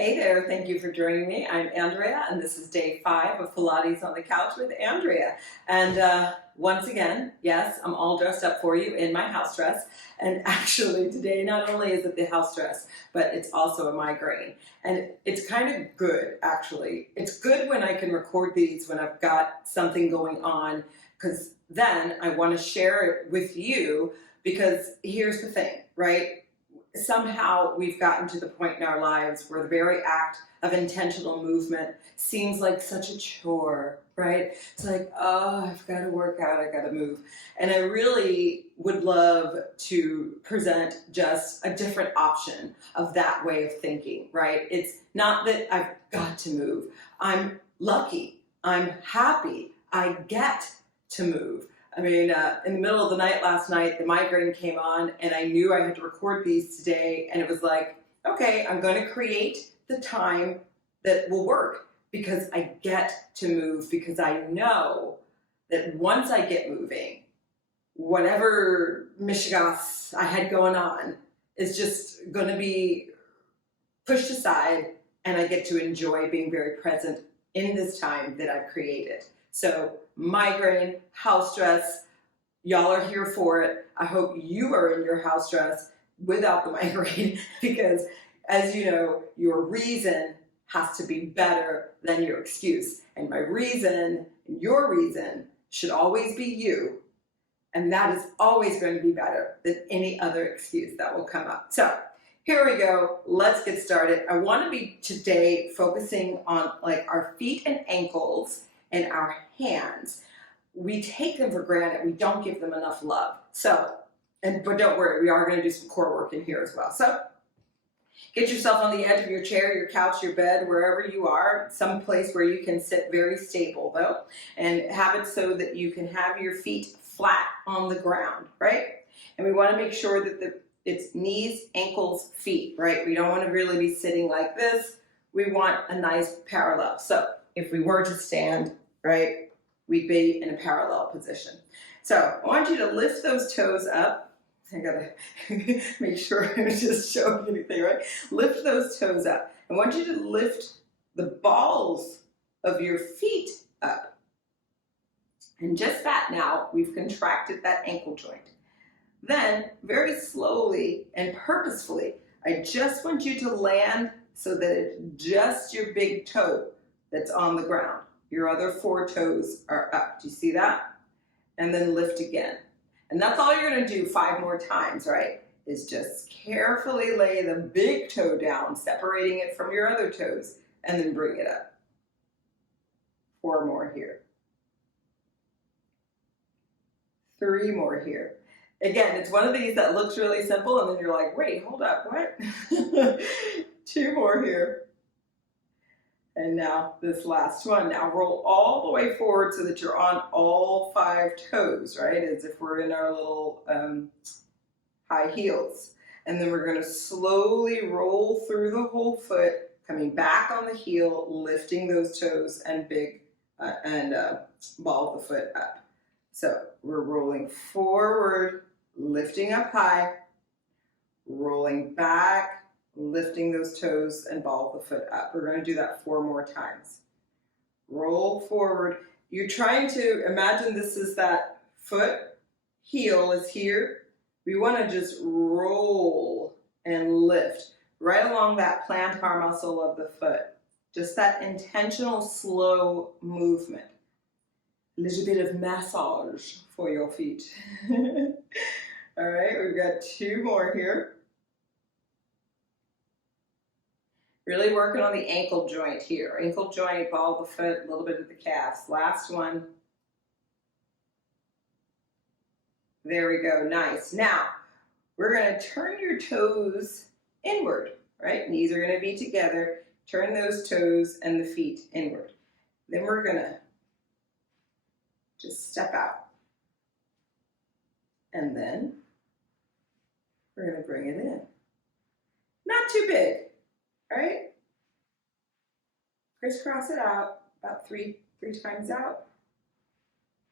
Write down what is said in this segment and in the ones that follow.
Hey there, thank you for joining me. I'm Andrea, and this is day 5 of Pilates on the Couch with Andrea. And once again, yes, I'm all dressed up for you in my house dress. And actually, today, not only is it the house dress, but it's also a migraine. And it's kind of good, actually. It's good when I can record these when I've got something going on, because then I want to share it with you. Because here's the thing, right? Somehow we've gotten to the point in our lives where the very act of intentional movement seems like such a chore, right? It's like, oh, I've got to work out, I got to move. And I really would love to present just a different option of that way of thinking, right? It's not that I've got to move. I'm lucky, I'm happy, I get to move. I mean, in the middle of the night last night, the migraine came on, and I knew I had to record these today, and it was like, okay, I'm going to create the time that will work because I get to move, because I know that once I get moving, whatever mishigas I had going on is just going to be pushed aside, and I get to enjoy being very present in this time that I've created. So migraine, house dress, y'all are here for it. I hope you are in your house dress without the migraine because, as you know, your reason has to be better than your excuse. And my reason, your reason, should always be you. And that is always going to be better than any other excuse that will come up. So here we go. Let's get started. I want to be today focusing on like our feet and ankles and our hands. We take them for granted. We don't give them enough love. But don't worry, we are going to do some core work in here as well. So get yourself on the edge of your chair, your couch, your bed, wherever you are, some place where you can sit very stable though, and have it so that you can have your feet flat on the ground, right? And we want to make sure that it's knees, ankles, feet, right? We don't want to really be sitting like this. We want a nice parallel. So if we were to stand, right, we'd be in a parallel position. So I want you to lift those toes up. I gotta make sure I'm just showing anything, right? Lift those toes up. I want you to lift the balls of your feet up. And just that now, we've contracted that ankle joint. Then, very slowly and purposefully, I just want you to land so that it's just your big toe that's on the ground. Your other 4 toes are up. Do you see that? And then lift again. And that's all you're going to do 5 more times, right? Is just carefully lay the big toe down, separating it from your other toes, and then bring it up. 4 more here. 3 more here. Again, it's one of these that looks really simple, and then you're like, wait, hold up, what? 2 more here. And now this last one. Now roll all the way forward so that you're on all 5 toes, right? As if we're in our little high heels. And then we're going to slowly roll through the whole foot, coming back on the heel, lifting those toes and ball the foot up. So we're rolling forward, lifting up high, rolling back, lifting those toes and ball the foot up. We're going to do that 4 more times. Roll forward. You're trying to imagine this is that foot, heel is here. We want to just roll and lift right along that plantar muscle of the foot. Just that intentional, slow movement. A little bit of massage for your feet. All right, we've got 2 more here. Really working on the ankle joint here. Ankle joint, ball of the foot, a little bit of the calves. Last one. There we go, nice. Now, we're gonna turn your toes inward, right? Knees are gonna be together. Turn those toes and the feet inward. Then we're gonna just step out. And then we're gonna bring it in. Not too big, right? Crisscross it out, about three times out,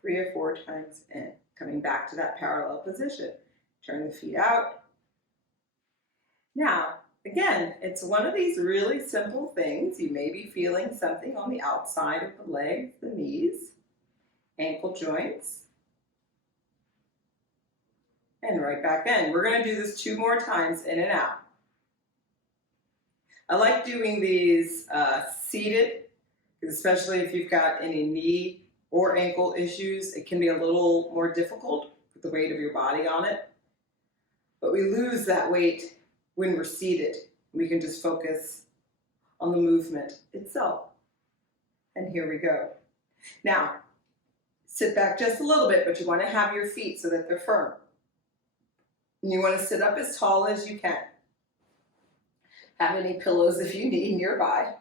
3 or 4 times in. Coming back to that parallel position. Turn the feet out. Now, Again, it's one of these really simple things. You may be feeling something on the outside of the legs, the knees, ankle joints, and right back in. We're going to do this 2 more times, in and out. I like doing these seated, especially if you've got any knee or ankle issues. It can be a little more difficult with the weight of your body on it. But we lose that weight when we're seated. We can just focus on the movement itself. And here we go. Now, sit back just a little bit, but you want to have your feet so that they're firm. And you want to sit up as tall as you can. Have any pillows if you need nearby.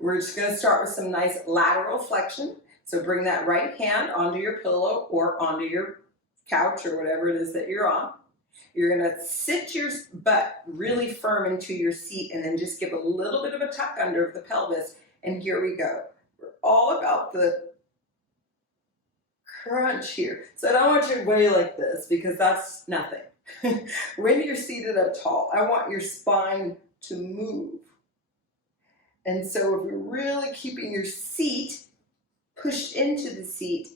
We're just going to start with some nice lateral flexion. So bring that right hand onto your pillow or onto your couch or whatever it is that you're on. You're going to sit your butt really firm into your seat and then just give a little bit of a tuck under of the pelvis. And here we go. We're all about the crunch here. So I don't want you to weigh like this because that's nothing. When you're seated up tall, I want your spine to move. And so if you're really keeping your seat pushed into the seat,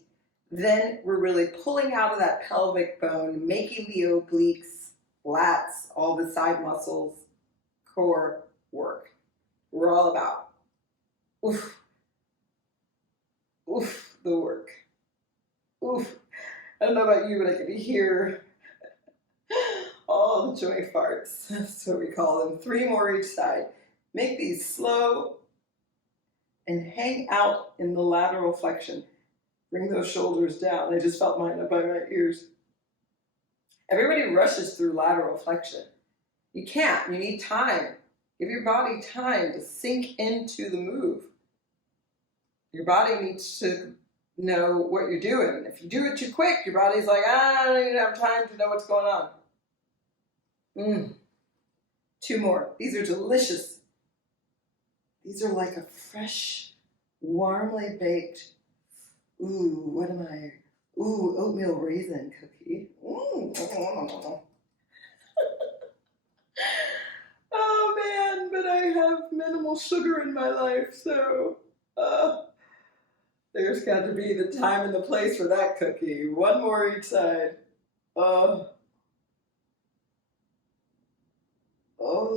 then we're really pulling out of that pelvic bone, making the obliques, lats, all the side muscles, core work. We're all about oof, oof, the work. Oof. I don't know about you, but I can hear all the joint farts. That's what we call them. 3 more each side. Make these slow and hang out in the lateral flexion. Bring those shoulders down. I just felt mine up by my ears. Everybody rushes through lateral flexion. You can't. You need time. Give your body time to sink into the move. Your body needs to know what you're doing. If you do it too quick, your body's like, I don't even have time to know what's going on. 2 more. These are delicious. These are like a fresh, warmly baked, what am I? Oatmeal raisin cookie. Oh man, but I have minimal sugar in my life, so there's got to be the time and the place for that cookie. 1 more each side. Oh,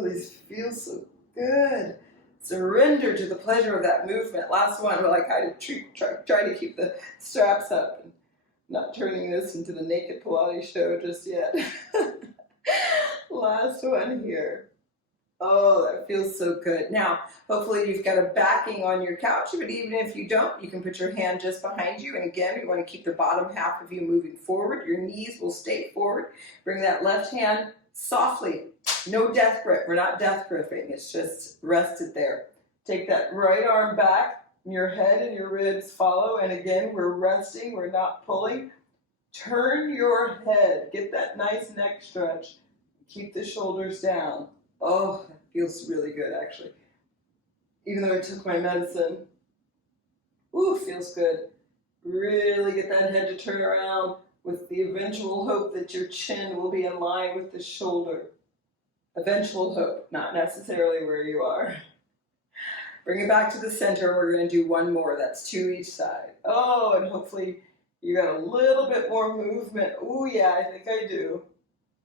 these feel so good. Surrender to the pleasure of that movement. Last one, well, I kind of try to keep the straps up and not turning this into the naked Pilates show just yet. Last one here. Oh, that feels so good. Now, hopefully you've got a backing on your couch, but even if you don't, you can put your hand just behind you. And again, you want to keep the bottom half of you moving forward. Your knees will stay forward. Bring that left hand softly. No death grip. We're not death gripping. It's just rested there. Take that right arm back. Your head and your ribs follow. And again, we're resting. We're not pulling. Turn your head. Get that nice neck stretch. Keep the shoulders down. Oh, that feels really good, actually. Even though I took my medicine. Ooh, feels good. Really get that head to turn around with the eventual hope that your chin will be in line with the shoulder. Eventual hope, not necessarily where you are. Bring it back to the center. We're going to do 1 more. That's 2 each side. Oh, and hopefully you got a little bit more movement. Oh, yeah, I think I do.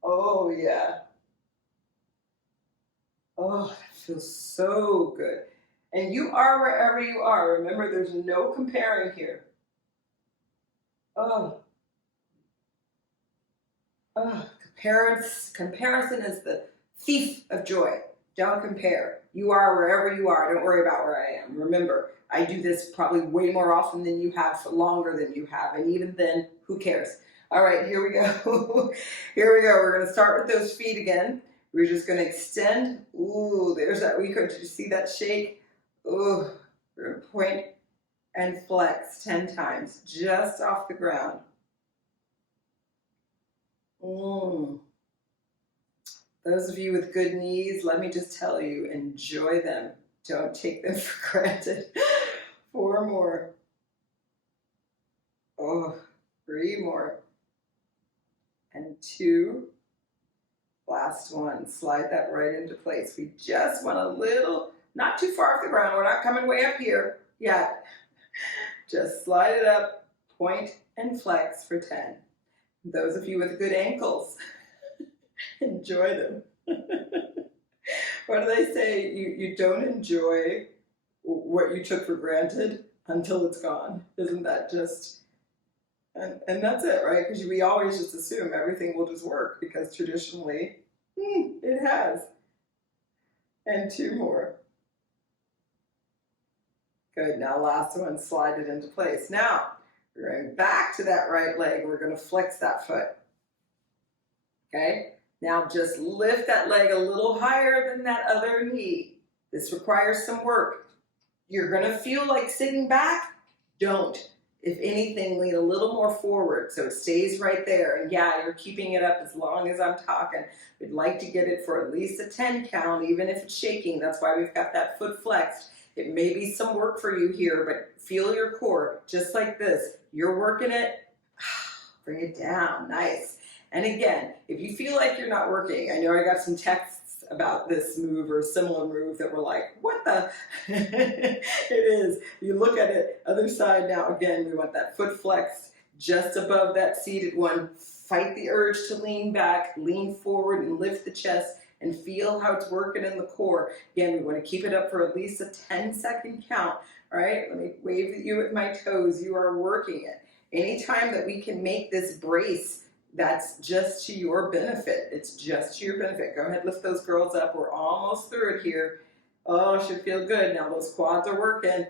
Oh, yeah. Oh, that feels so good. And you are wherever you are. Remember, there's no comparing here. Oh. Oh, comparison is the thief of joy. Don't compare. You are wherever you are. Don't worry about where I am. Remember, I do this probably way more often than you have, for longer than you have. And even then, who cares? All right, here we go. Here we go. We're going to start with those feet again. We're just going to extend. Ooh, there's that. Did you see that shake? Ooh, we're going to point and flex 10 times, just off the ground. Those of you with good knees, let me just tell you, enjoy them. Don't take them for granted. 4 more. Oh, 3 more. And 2. Last one, slide that right into place. We just want a little, not too far off the ground. We're not coming way up here yet. Just slide it up, point and flex for 10. Those of you with good ankles, enjoy them. What do they say? You don't enjoy what you took for granted until it's gone. Isn't that just, and that's it, right? Because we always just assume everything will just work because traditionally it has. And 2 more. Good, now last one, slide it into place. Now, we're going back to that right leg. We're going to flex that foot. Okay? Now just lift that leg a little higher than that other knee. This requires some work. You're going to feel like sitting back. Don't. If anything, lean a little more forward so it stays right there. And yeah, you're keeping it up as long as I'm talking. We'd like to get it for at least a 10 count, even if it's shaking. That's why we've got that foot flexed. It may be some work for you here, but feel your core, just like this. You're working it, bring it down, nice. And again, if you feel like you're not working, I know I got some texts about this move or similar move that were like, what the? It is. You look at it, other side now, again, we want that foot flexed just above that seated one. Fight the urge to lean back, lean forward and lift the chest and feel how it's working in the core. Again, we want to keep it up for at least a 10-second count. All right, let me wave at you with my toes. You are working it. Anytime that we can make this brace, that's just to your benefit. It's just to your benefit. Go ahead, lift those girls up. We're almost through it here. Oh, should feel good. Now those quads are working.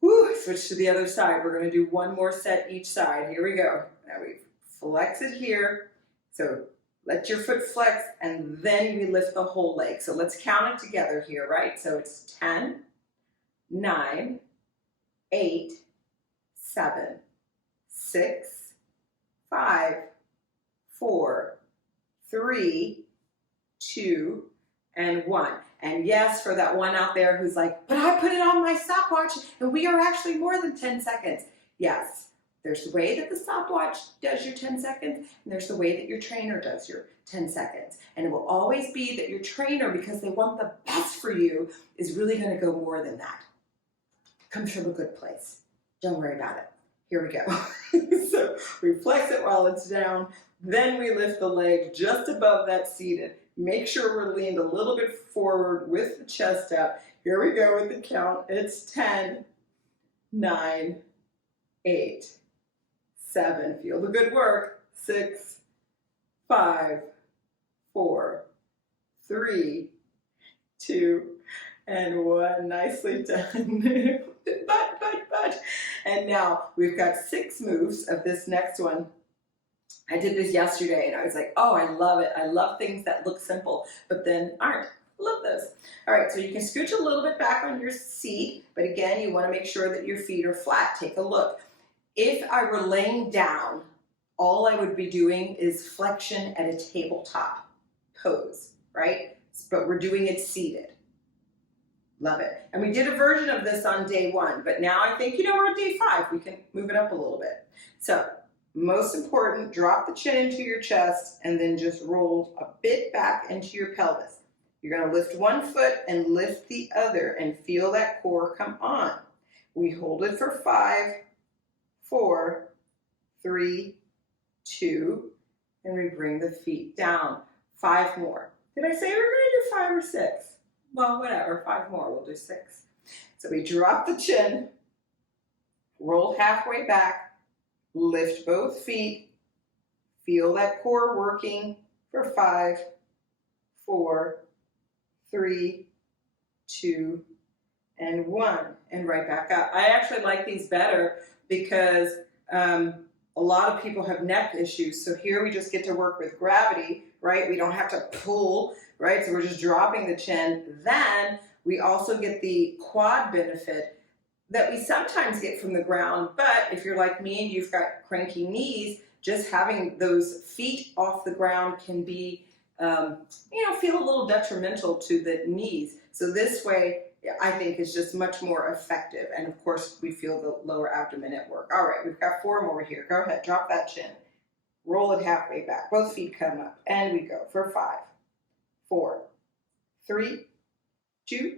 Woo, switch to the other side. We're going to do 1 more set each side. Here we go. Now we flex it here. So let your foot flex, and then we lift the whole leg. So let's count it together here, right? So it's 10, 9, 8, 7, 6, 5, 4, 3, 2, and 1. And yes, for that one out there who's like, but I put it on my stopwatch and we are actually more than 10 seconds. Yes, there's the way that the stopwatch does your 10 seconds, and there's the way that your trainer does your 10 seconds. And it will always be that your trainer, because they want the best for you, is really going to go more than that. Comes from a good place. Don't worry about it. Here we go. So we flex it while it's down. Then we lift the leg just above that seated. Make sure we're leaned a little bit forward with the chest out. Here we go with the count. It's 10, 9, 8, 7. Feel the good work. 6, 5, 4, 3, 2, and 1. Nicely done. But. And now we've got 6 moves of this next one. I did this yesterday and I was like, oh, I love it. I love things that look simple, but then aren't. Love those. All right, so you can scooch a little bit back on your seat, but again, you want to make sure that your feet are flat. Take a look. If I were laying down, all I would be doing is flexion at a tabletop pose, right? But we're doing it seated. Love it. And we did a version of this on day 1, but now I think, we're on day 5. We can move it up a little bit. So, most important, drop the chin into your chest and then just roll a bit back into your pelvis. You're going to lift one foot and lift the other and feel that core come on. We hold it for 5, 4, 3, 2, and we bring the feet down. 5 more. Did I say we were going to do 5 or 6? Well, whatever, 5 more, we'll do 6. So we drop the chin, roll halfway back, lift both feet, feel that core working for 5, 4, 3, 2, and 1, and right back up. I actually like these better because a lot of people have neck issues, so here we just get to work with gravity, right? We don't have to pull, right? So we're just dropping the chin. Then we also get the quad benefit that we sometimes get from the ground, but if you're like me and you've got cranky knees, just having those feet off the ground can be, feel a little detrimental to the knees. So this way, I think is just much more effective. And of course, we feel the lower abdomen at work. All right, we've got 4 more here. Go ahead, drop that chin. Roll it halfway back. Both feet come up. And we go for 5, 4, 3, 2,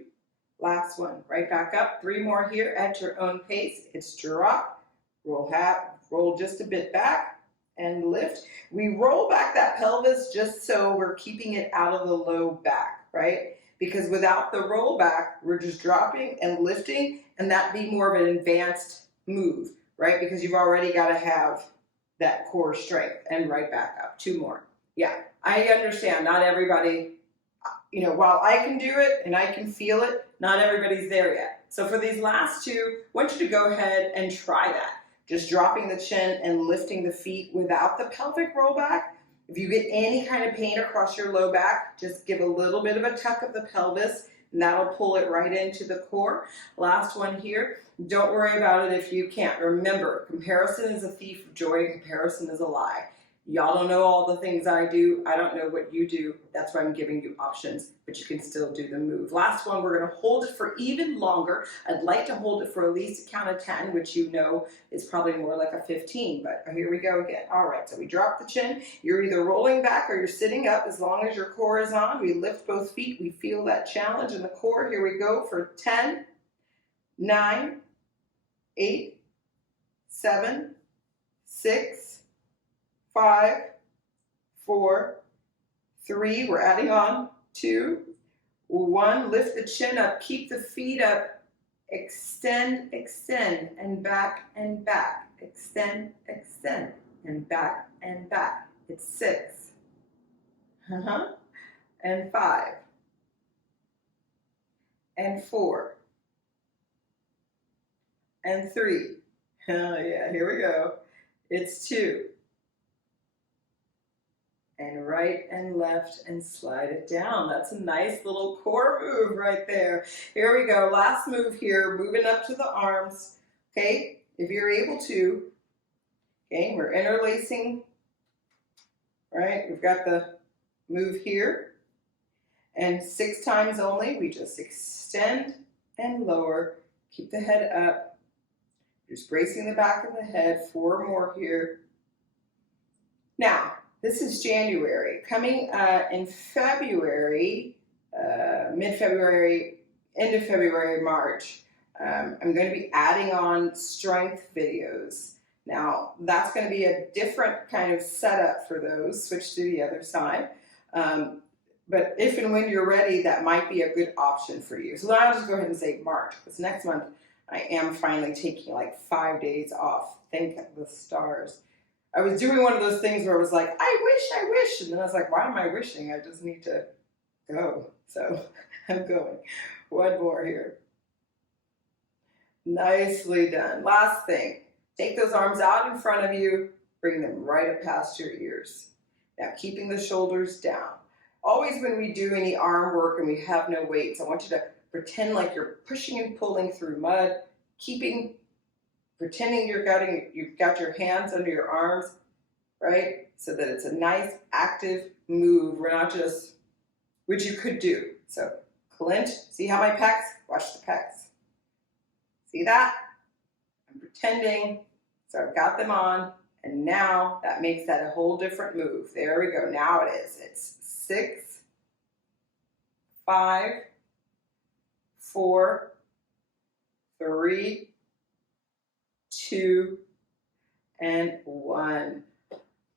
last one. Right back up. 3 more here at your own pace. It's drop, roll just a bit back, and lift. We roll back that pelvis just so we're keeping it out of the low back, right? Because without the roll back, we're just dropping and lifting, and that'd be more of an advanced move, right? Because you've already got to have that core strength. And right back up. 2 more. Yeah, I understand. Not everybody, while I can do it and I can feel it, not everybody's there yet. So for these last 2, I want you to go ahead and try that. Just dropping the chin and lifting the feet without the pelvic rollback. If you get any kind of pain across your low back, just give a little bit of a tuck of the pelvis, and that'll pull it right into the core. Last one here. Don't worry about it if you can't. Remember, comparison is a thief of joy, and comparison is a lie. Y'all don't know all the things I do. I don't know what you do. That's why I'm giving you options, but you can still do the move. Last one, we're going to hold it for even longer. I'd like to hold it for at least a count of 10, which is probably more like a 15, but here we go again. All right, so we drop the chin. You're either rolling back or you're sitting up. As long as your core is on, we lift both feet. We feel that challenge in the core. Here we go for 10, 9, 8, 7, 6, 5, 4, 3, we're adding on, 2, 1, lift the chin up, keep the feet up, extend, extend, and back, extend, extend, and back, it's 6, and 5, and 4, and 3, oh yeah, here we go, it's 2, and right and left and slide it down. That's a nice little core move right there. Here we go. Last move here, moving up to the arms. Okay, if you're able to. Okay, we're interlacing. Right, we've got the move here. And 6 times only, we just extend and lower. Keep the head up. Just bracing the back of the head. 4 more here. Now, this is January. Coming in February, mid-February, end of February, March, I'm going to be adding on strength videos. Now, that's going to be a different kind of setup for those. Switch to the other side. But if and when you're ready, that might be a good option for you. So then I'll just go ahead and say March, because next month I am finally taking like 5 days off. Thank the stars. I was doing one of those things where I was like, I wish, and then I was like, why am I wishing? I just need to go. So I'm going. 1 more here. Nicely done. Last thing, take those arms out in front of you, bring them right up past your ears. Now keeping the shoulders down. Always when we do any arm work and we have no weights, I want you to pretend like you're pushing and pulling through mud, pretending you've got your hands under your arms, right? So that it's a nice active move. We're not just, which you could do. So clench, see how my pecs? Watch the pecs. See that? I'm pretending, so I've got them on, and now that makes that a whole different move. There we go, now it is. It's 6, 5, 4, 3, 2, and 1.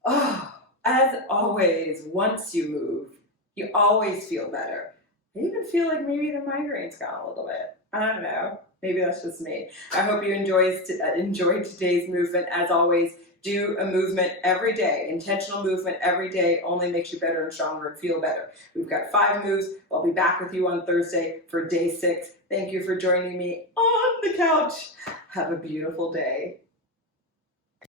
Oh, as always, once you move, you always feel better. I even feel like maybe the migraine's gone a little bit. I don't know. Maybe that's just me. I hope you enjoyed today's movement. As always, do a movement every day. Intentional movement every day only makes you better and stronger and feel better. We've got 5 moves. I'll be back with you on Thursday for day 6. Thank you for joining me on the couch. Have a beautiful day.